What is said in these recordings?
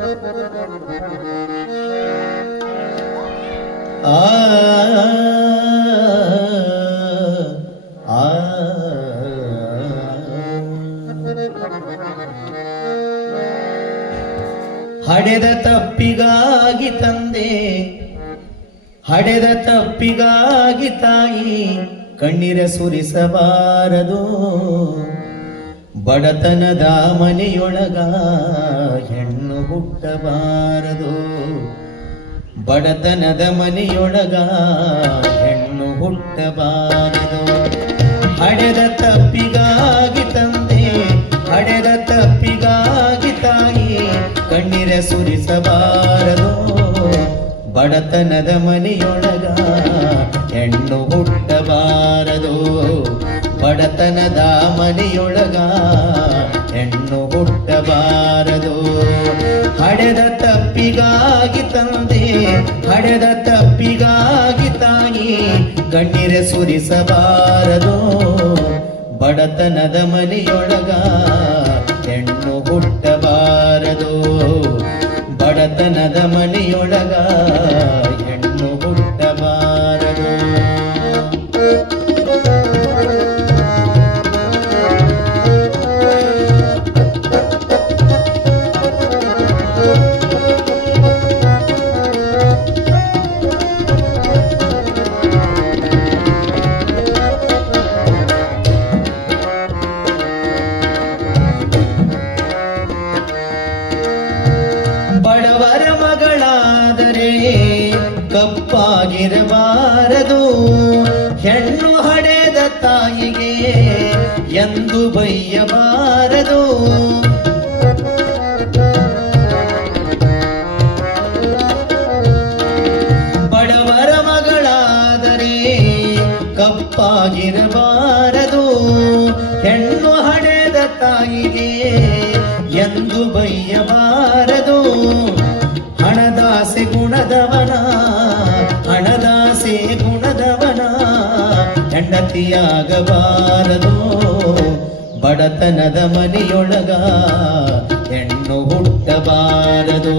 ಆ ಹಡೆದ ತಪ್ಪಿಗಾಗಿ ತಂದೆ, ಹಡೆದ ತಪ್ಪಿಗಾಗಿ ತಾಯಿ ಕಣ್ಣೀರ ಸುರಿಸಬಾರದು. ಬಡತನದ ಮನೆಯೊಳಗ ಹೆಣ್ಣು ಹುಟ್ಟಬಾರದು. ಬಡತನದ ಮನೆಯೊಳಗ ಹೆಣ್ಣು ಹುಟ್ಟಬಾರದು. ಹಡೆದ ತಪ್ಪಿಗಾಗಿ ತಂದೆ, ಹಡೆದ ತಪ್ಪಿಗಾಗಿ ತಾಯಿ ಕಣ್ಣೀರ ಸುರಿಸಬಾರದು. ಬಡತನದ ಮನೆಯೊಳಗ ಹೆಣ್ಣು ಹುಟ್ಟಬಾರದು. ಬಡತನದ ಮನೆಯೊಳಗ ಹೆಣ್ಣು ಹುಟ್ಟಬಾರದು. ಹಡೆದ ತಪ್ಪಿಗಾಗಿ ತಂದೆ, ಹಡೆದ ತಪ್ಪಿಗಾಗಿ ತಾಯಿ ಕಣ್ಣೀರ ಸುರಿಸಬಾರದು. ಬಡತನದ ಮನೆಯೊಳಗ ಹೆಣ್ಣು ಹುಟ್ಟಬಾರದು. ಬಡತನದ ಮನೆಯೊಳಗ ಹೆಣ್ಣು ಹುಟ್ಟಬಾರದು. ಬಡವರ ಮಗಳಾದರೆ ಕಪ್ಪಾಗಿರಬಾರದು. ಹೆಣ್ಣು ಹಡೆದ ತಾಯಿಗೆ ಎಂದು ಬೈಯಬಾರದು. ಬಡವರ ಮಗಳಾದರೆ ಕಪ್ಪಾಗಿರಬಾರದು. ಹೆಣ್ಣು ಹಡೆದ ತಾಯಿಗೆ ಎಂದು ಬೈಯಬಾರದು. ಹಣದಾಸೆ ಗುಣದವನ, ಹಣದಾಸೆ ಗುಣದವನ ಹೆಂಡತಿಯಾಗಬಾರದು. ಬಡತನದ ಮನೆಯೊಳಗ ಹೆಣ್ಣು ಹುಟ್ಟಬಾರದು.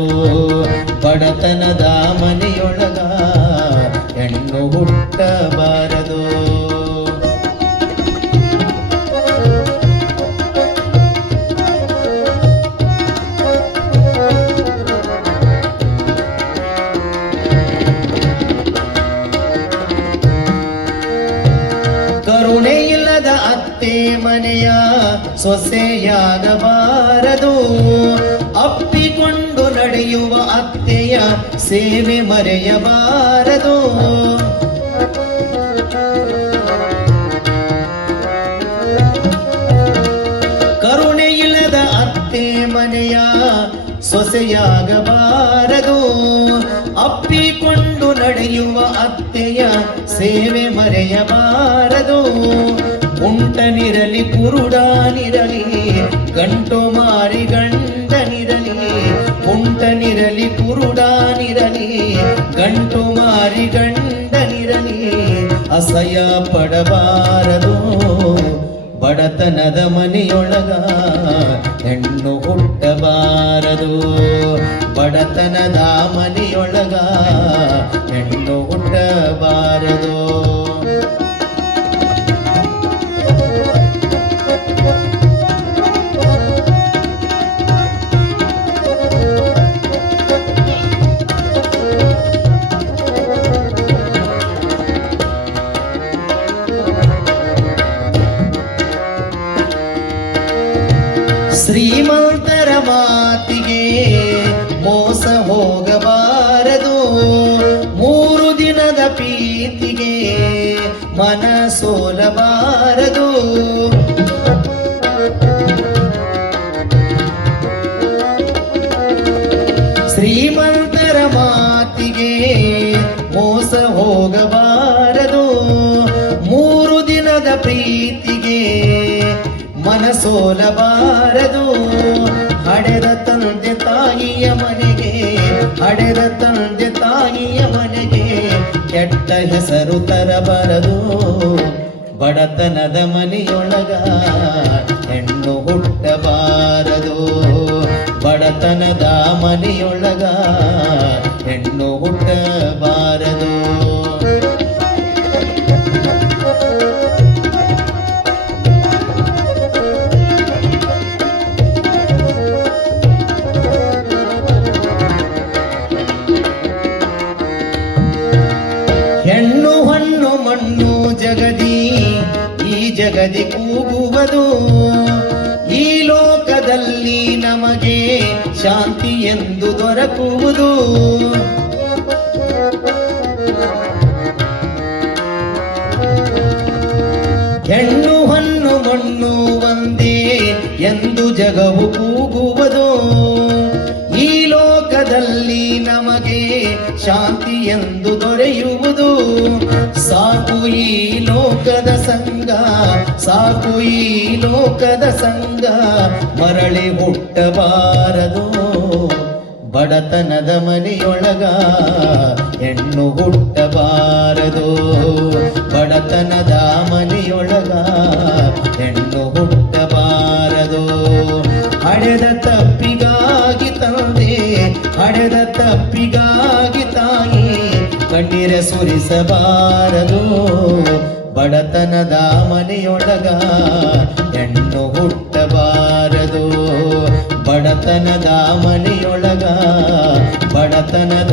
ಬಡತನದ ಮನೆಯೊಳಗ ಹೆಣ್ಣು ಹುಟ್ಟಬಾರದು. ಕರುಣೆ ಇಲ್ಲದ ಅತ್ತೆ ಮನೆಯ ಸೊಸೆಯಾಗಬಾರದು. ಅಪ್ಪಿಕೊಂಡು ನಡೆಯುವ ಅತ್ತೆಯ ಸೇವೆ ಮರೆಯಬಾರದು. ಕರುಣೆ ಇಲ್ಲದ ಅತ್ತೆ ಮನೆಯ ಸೊಸೆಯಾಗಬಾರದು. ಅಪ್ಪಿಕೊಂಡು ನಡೆಯುವ ಅತ್ತೆಯ ಸೇವೆ ಮರೆಯಬಾರದು. ಉಂಟನಿರಲಿ ಕುರುಡಾನಿರಲಿ ಗಂಟು ಮಾರಿ ಗಂಡನಿರಲಿ. ಉಂಟನಿರಲಿ ಕುರುಡಾನಿರಲಿ ಗಂಟು ಮಾರಿ ಗಂಡನಿರಲಿ. ಅಸಹ್ಯ ಪಡಬಾರದು. ಬಡತನದ ಮನೆಯೊಳಗ ಹೆಣ್ಣು ಹುಟ್ಟಬಾರದು. ಬಡತನದ ಮನೆಯೊಳಗ ಹೆಣ್ಣು ಹುಟ್ಟಬಾರದು. ಶ್ರೀಮಂತರ ಮಾತಿಗೆ ಮೋಸ ಹೋಗಬಾರದು. 3 ದಿನದ ಪ್ರೀತಿಗೆ ಮನ ಸೋಲಬಾರದು. ಶ್ರೀಮಂತರ ಮಾತಿಗೆ ಮೋಸ ಹೋಗಬಾರದು. 3 ದಿನದ ಪ್ರೀತಿಗೆ ಮನಸೋಲಬಾರದು. ಹಡೆದ ತಂದೆ ತಾಯಿಯ ಮನೆಗೆ, ಹಡೆದ ತಂದೆ ತಾಯಿಯ ಮನೆಗೆ ಕೆಟ್ಟ ಹೆಸರು ತರಬಾರದು. ಬಡತನದ ಮನೆಯೊಳಗ ಹೆಣ್ಣು ಹುಟ್ಟಬಾರದು. ಬಡ ಬಡತನದ ಮನೆಯೊಳಗ ಹೆಣ್ಣು ಹುಟ್ಟಬಾರದು. ಹೆಣ್ಣು ಹಣ್ಣು ಮಣ್ಣು ಜಗದಿ ಈ ಜಗದಿ ಕೂಗುವುದು, ಈ ಲೋಕದಲ್ಲಿ ನಮಗೆ ಶಾಂತಿ ಎಂದು ದೊರಕುವುದು. ಹೆಣ್ಣು ಹಣ್ಣು ಮಣ್ಣು ಒಂದೇ ಎಂದು ಜಗವು ಕೂಗುವುದು, ಈ ಲೋಕದಲ್ಲಿ ನಮಗೆ ಶಾಂತಿ ಎಂದು ದೊರೆಯುವುದು. ಸಾಕು ಈ ಲೋಕದ ಸಂಗ, ಸಾಕು ಈ ಲೋಕದ ಸಂಗ, ಮರಳಿ ಹುಟ್ಟಬಾರದು. ಬಡತನದ ಮನೆಯೊಳಗ ಹೆಣ್ಣು ಹುಟ್ಟಬಾರದು. ಬಡತನದ ಮನೆಯೊಳಗ ಹೆಣ್ಣು ಹುಟ್ಟಬಾರದು. ಹಡೆದ ತಪ್ಪಿಗಾಗಿ ತಂದೆ, ಹಡೆದ ತಪ್ಪಿಗಾಗಿ ತಾಯಿ ಕಣ್ಣೀರ ಸುರಿಸಬಾರದು. ಬಡತನದ ಮನೆಯೊಳಗ ಹೆಣ್ಣು ಹುಟ್ಟಬಾರದು. ಬಡತನದ ಮನೆಯೊಳಗ, ಬಡತನದ